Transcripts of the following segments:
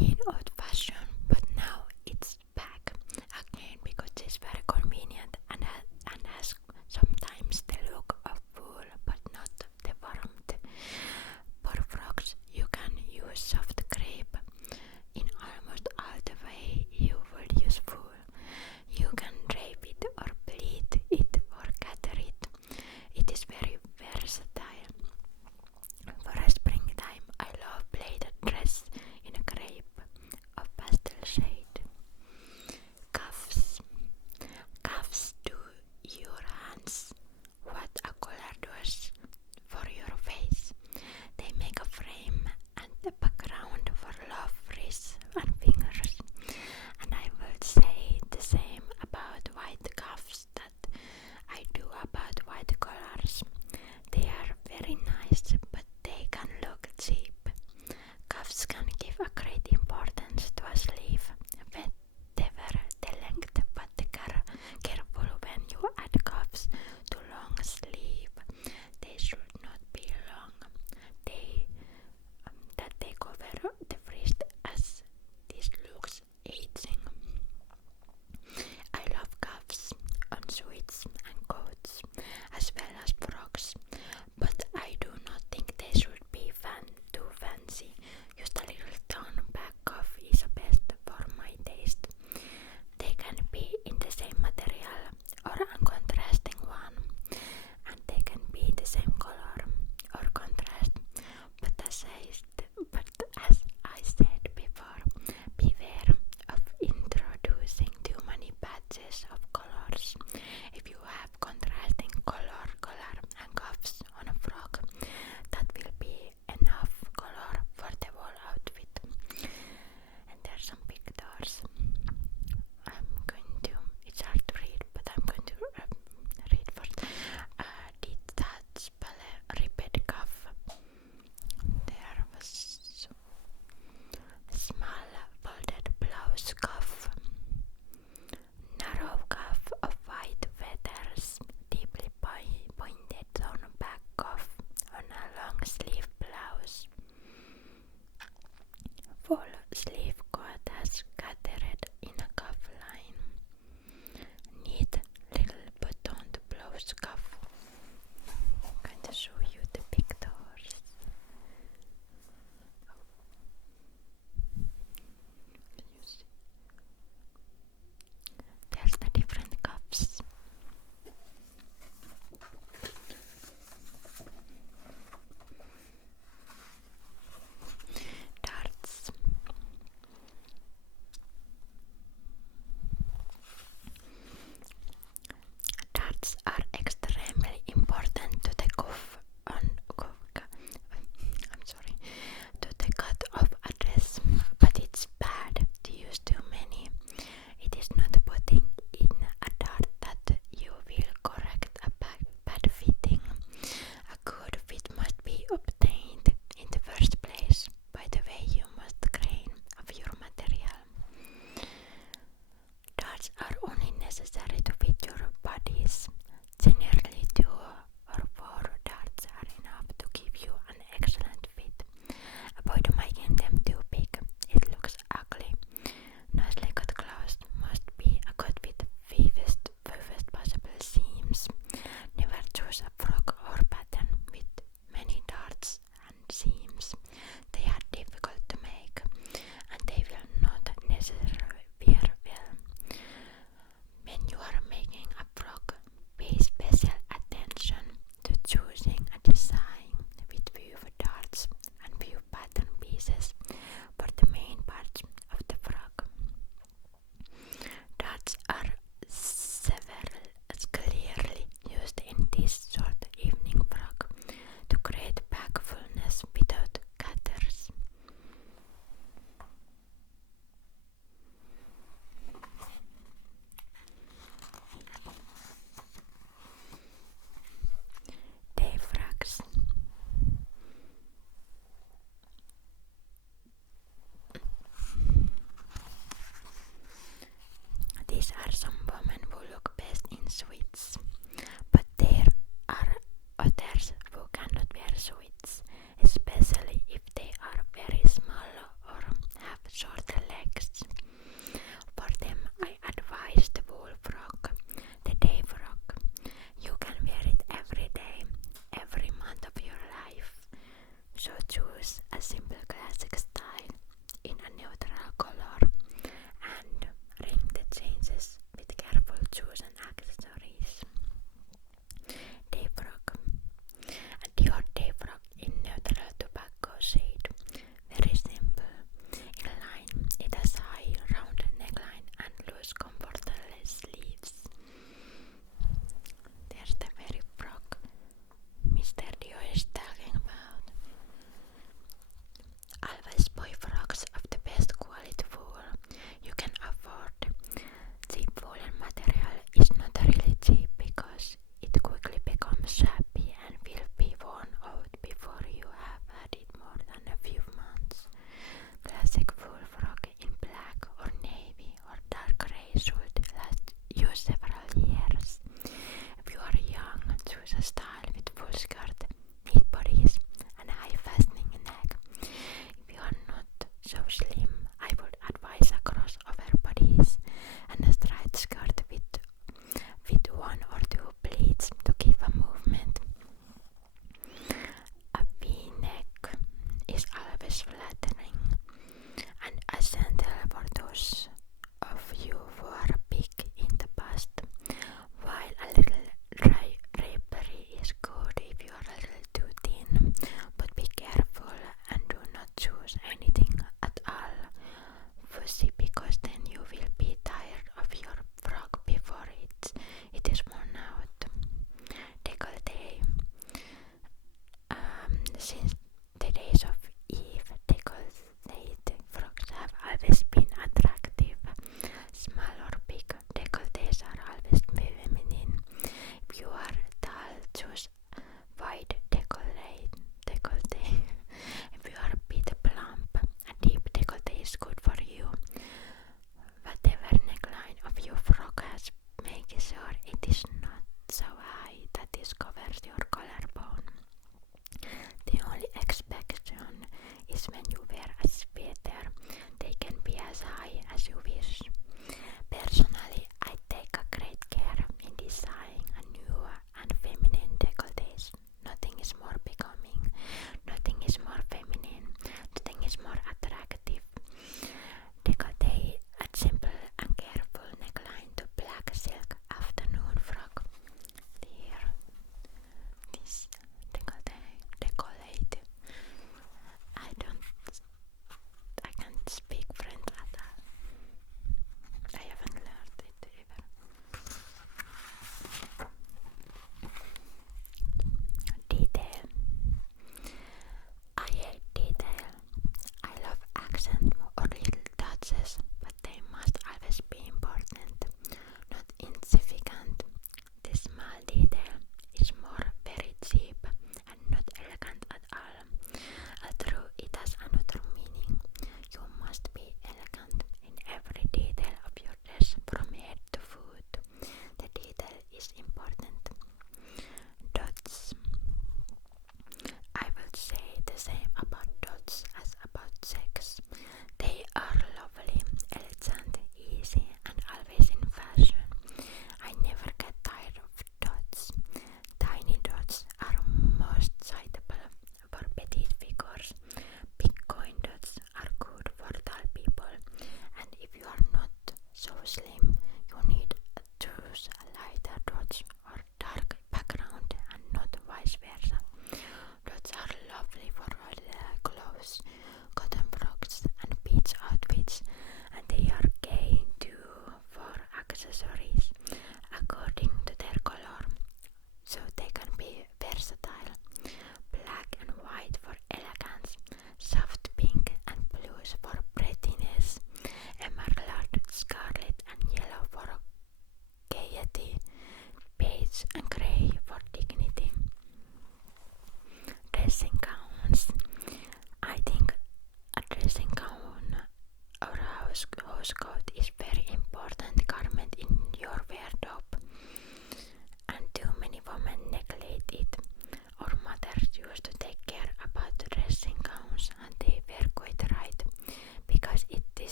been out fashion, but now it's back again because it's very convenient and has sometimes the look of wool but not the warmth. For frocks you can use soft crepe in almost all the way you would use wool. You can drape it or pleat it or gather it. It is very versatile. For a springtime I love plaited dress in a crepe choose a simple classic style in a neutral color and ring the changes with careful chosen accessories. Day frock. A Dior day frock in neutral tobacco shade. Very simple. In line, it has high round neckline and loose comfortable sleeves. There's the very frock Mr. Dior is talking about. Always buy frocks of the best quality wool.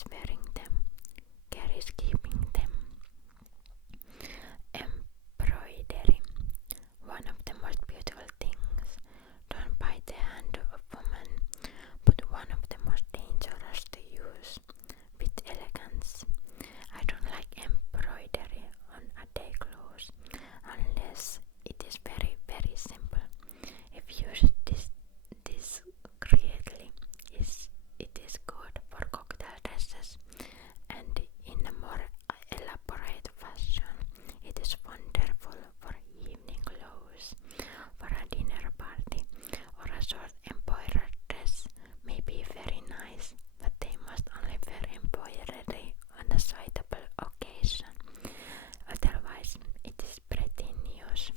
is wearing them, care is keeping them. Embroidery, one of the most beautiful things done by the hand of woman, but one of the most dangerous to use with elegance. I don't like embroidery on a day clothes unless it is very very simple. If used discreetly, it is good for cocktail dresses, and in a more elaborate fashion, it is wonderful for evening clothes, for a dinner party, or a short embroidered dress may be very nice, but they must only wear embroidery on a suitable occasion. Otherwise, it is pretentious.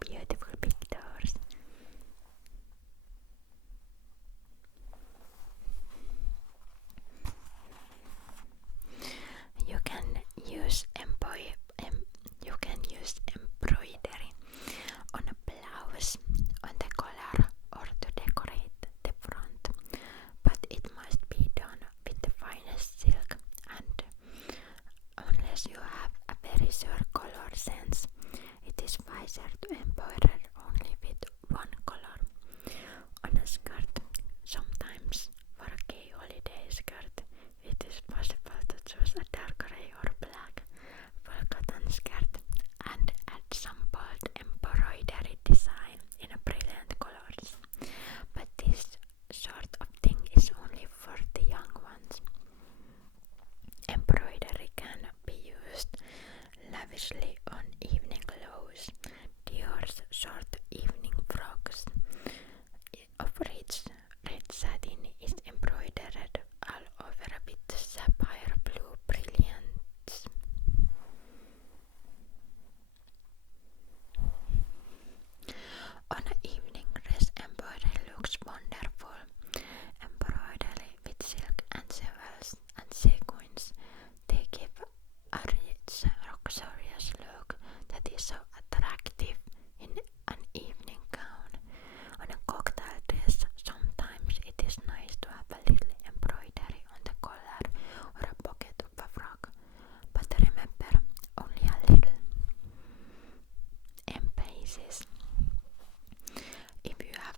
Beautiful pictures. You can use embroidery on a blouse, on the collar, or to decorate the front, but it must be done with the finest silk, and unless you have a very sure color sense, it is wiser to embroider only with one color. On a skirt, sometimes for a gay holiday skirt, it is possible to choose a dark gray or black full cotton skirt and add some bold embroidery design in a brilliant colors. But this sort of thing is only for the young ones. Embroidery can be used lavishly on evening clothes. Dior's short evening frocks of rich red satin is embroidered all over with sapphire blue brilliance. On an evening dress, embroidery looks wonderful. Embroidery with silk and jewels and sequins, they give a rich, luxurious look that is so attractive in an evening gown. On a cocktail dress, sometimes it is nice to have a little embroidery on the collar or a pocket of a frock, but remember, only a little. Emphasis. If you have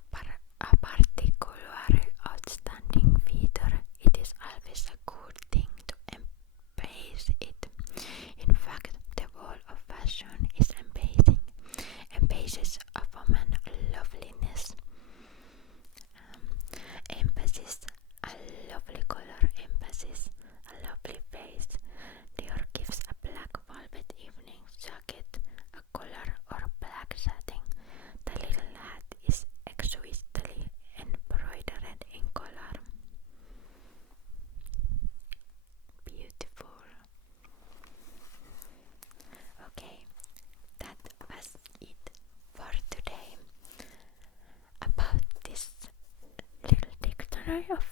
a particular outstanding feature, it is always a good thing to embrace it. In fact, the whole of fashion is emphasis of woman loveliness. Emphasis, a lovely color, emphasis, a lovely face. Dior gives a black velvet evening jacket a collar or black satin. The little hat is exquisitely embroidered in color. Beautiful. Okay, that was it for today about this little dictionary of